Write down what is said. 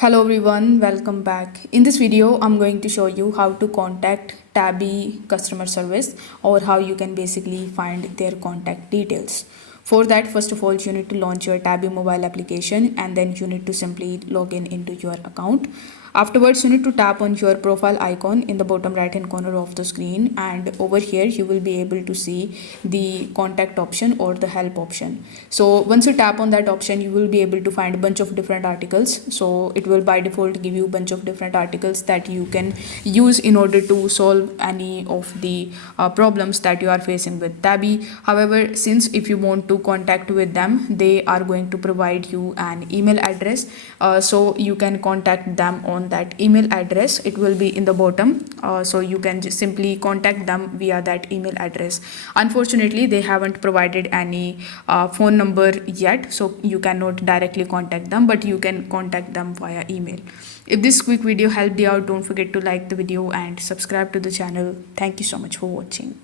Hello everyone, welcome back. In this video, I'm going to show you how to contact Tabby Customer Service or how you can basically find their contact details. For that, first of all, you need to launch your Tabby mobile application and then you need to simply log in into your account. Afterwards, you need to tap on your profile icon in the bottom right hand corner of the screen, and over here you will be able to see the contact option or the help option. So once you tap on that option, you will be able to find a bunch of different articles. So it will by default give you a bunch of different articles that you can use in order to solve any of the problems that you are facing with Tabby. However, since if you want to contact with them, they are going to provide you an email address, so you can contact them on that email address. It will be in the bottom, so you can just simply contact them via that email address. Unfortunately, they haven't provided any phone number yet, so you cannot directly contact them, but you can contact them via email. If this quick video helped you out, don't forget to like the video and subscribe to the channel. Thank you so much for watching.